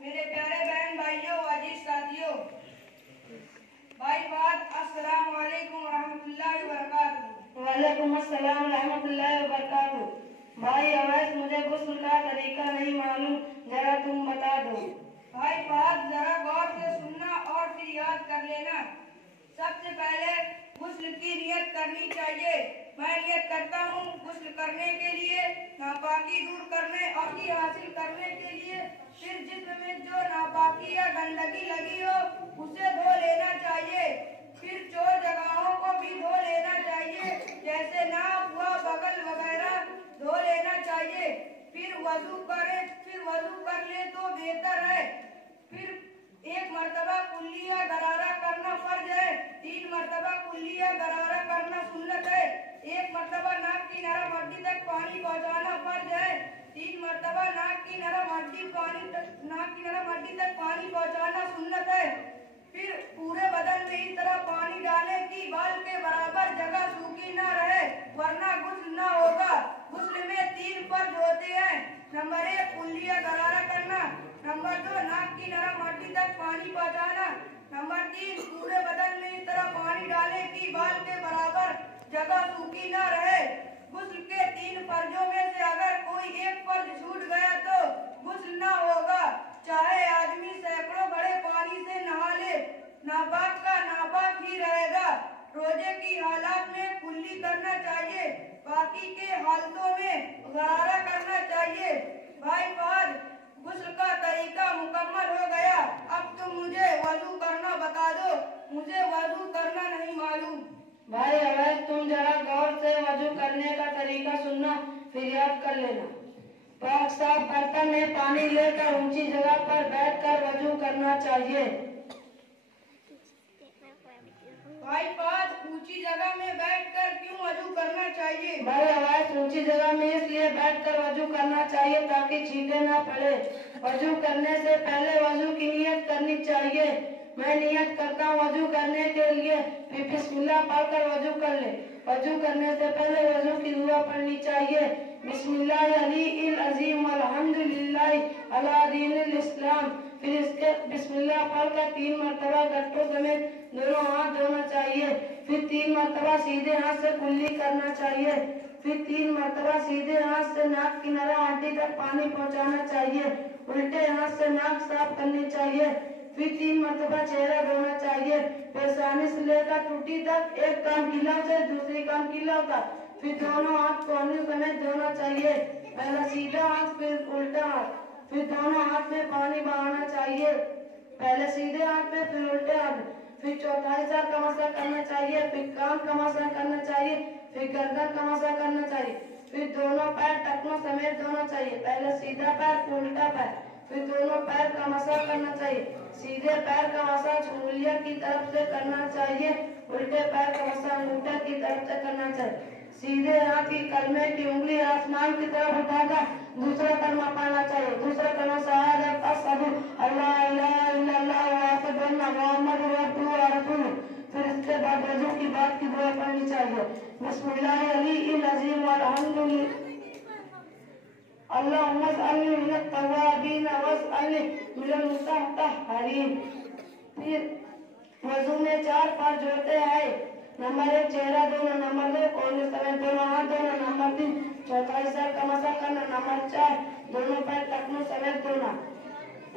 मेरे प्यारे बहन भाइयों, अजीज साथियों, भाई बात अस्सलाम वालेकुम रहमतुल्लाहि व बरकातहू। वालेकुम अस्सलाम रहमतुल्लाहि व बरकातहू। भाई अवैस, मुझे गुस्ल का तरीका नहीं मालूम, जरा तुम बता दो। भाई बात जरा गौर से सुनना और फिर याद कर लेना। सबसे पहले गुस्ल की नियत करनी चाहिए। मैं नियत करता हूँ गुस्ल करने के लिए, नापाकी दूर करने और हासिल करने के लिए। फिर जिस्म में जो नापाकी या गंदगी लगी हो उसे धो लेना चाहिए। फिर चोर जगहों को भी धो लेना चाहिए, जैसे नाक व बगल वगैरह धो लेना चाहिए। फिर वजू कर ले तो बेहतर है। फिर एक मर्तबा कुल्ली या गरारा करना फर्ज है। 3 मर्तबा कुल्ली या गरारा करना सुन्नत है। 1 मर्तबा नाक की नरम हड्डी तक पानी पहुंचाना फर्ज है। 3 मर्तबा नाक की नरम हड्डी तक पानी पहुंचाना सुन्नत है। फिर पूरे बदन में इस तरह पानी डालें कि बाल के बराबर जगह सूखी न रहे, वरना गुस्ल न होगा। गुस्ल में 3 फर्ज होते हैं। नंबर 1 कुल्ली या गरारा करना। नंबर 2 नाक की नरम हड्डी तक पानी पहुंचाना। नंबर 3 पूरे बदन में इस तरह पानी डालें कि बाल के बराबर जगह सूखी न रहे। गुस्ल के 3 फर्जों में से अगर कोई एक फर्ज छूट गया तो गुस्ल न होगा, चाहे आदमी सैकड़ों बड़े पानी से नहा ले, नापाक का नापाक ही रहेगा। रोजे की हालात में कुल्ली करना चाहिए, बाकी के हालतों में गरारा करना चाहिए। भाई बाद गुस्ल का तरीका मुकम्मल हो गया। अब तुम मुझे वजू करना बता दो, मुझे वजू करना नहीं मालूम। भाई अवैस, तुम जरा गौर से वजू करने का तरीका सुनना, फिर याद कर लेना। पाक साफ बर्तन में पानी लेकर ऊंची जगह पर बैठकर वजू करना चाहिए। भाई बात ऊंची जगह में बैठकर क्यों वजू करना चाहिए? भाई अवैस, ऊंची जगह में इसलिए बैठकर वजू करना चाहिए ताकि छींटे ना पड़े। वजू करने से पहले वजू की नियत करनी चाहिए। मैं नियत करता हूँ वजू करने के लिए, फिर बिस्मिल्लाह पढ़कर वजू कर ले। वजू करने से पहले वजू की दुआ पढ़नी चाहिए। बिस्मिल्लाह अली अजीम अल्हम्दुलिल्लाह अला दीनिल इस्लाम। फिर इसके बिस्मिल्लाह पढ़कर 3 मर्तबा गट्टों समेत दोनों हाथ धोना चाहिए। फिर 3 मर्तबा सीधे हाथ से कुल्ली करना चाहिए। फिर 3 मर्तबा सीधे हाथ से नाक की नरम हड्डी तक पानी पहुंचाना चाहिए। उल्टे हाथ से नाक साफ करनी चाहिए। फिर 3 मर्तबा चेहरा धोना चाहिए। पेशानी से लेकर टूटी तक, एक कान की लौ से दूसरी कान की लौ तक। फिर दोनों हाथ कोहनी समेत धोना चाहिए। पहला सीधा हाथ फिर उल्टा हाथ। फिर दोनों हाथ में पानी बहाना चाहिए, पहले सीधे हाथ में फिर उल्टे हाथ। फिर चौथाई सर का मसा करना चाहिए। फिर कान का मसा करना चाहिए। फिर गर्दन का मसा करना चाहिए। फिर दोनों पैर टखनों समेत धोना चाहिए, पहले सीधा पैर फिर उल्टा पैर। फिर दोनों पैर का मसा करना चाहिए। सीधे पैर का मसाज उंगलियों की तरफ से करना चाहिए, उल्टे पैर का मसाज अंगूठे की तरफ से करना चाहिए। सीधे हाथ की कलमे की उंगली आसमान की तरफ उठाकर दूसरा कलमा पढ़ना चाहिए। दूसरा कलमा शहादत अशहदु अल्ला इलाहा इल्लल्लाह व अशहदु अन्ना मुहम्मदुर रसूलुल्लाह। फिर इसके बाद वजू की बात की दुआ पढ़नी चाहिए। बिस्मिल्लाह अली अजीम अल्हम्दुलिल्लाह अल्लाहुम्मा सल्लि मिनत तव्वाबीन वसअल्लि मिनल मुतहहरीन। फिर वजू में 4 फर्ज होते हैं। नंबर 1 चेहरा धोना। नंबर 2 कोहनी समेत दोनों हाथ धोना। नंबर 3 चौथाई सर का मसा करना। नंबर 4 दोनों पैर टखनों समेत धोना।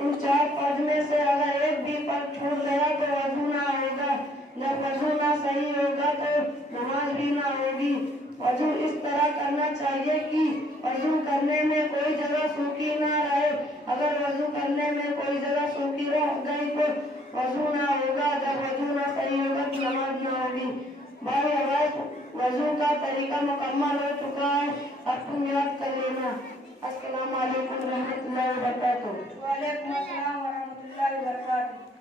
इन 4 फर्ज में से अगर एक भी फर्ज छूट गया तो वजू ना होगा। जब वजू ना सही होगा तो नमाज भी ना होगी। वजू इस तरह करना चाहिए कि वजू करने में कोई जगह सूखी ना रहे। अगर वजू करने में कोई जगह सूखी रह गई तो वजू ना होगा। जब वजू ना सही होगा तो नमाज ना होगी। भाई अवैस, वजू का तरीका मुकम्मल हो चुका है, अब तुम याद कर लेना। अस्सलाम वालेकुम रहमतुल्लाहि व बरकातहू। वालेकुम अस्सलाम व रहमतुल्लाहि व बरकातहू।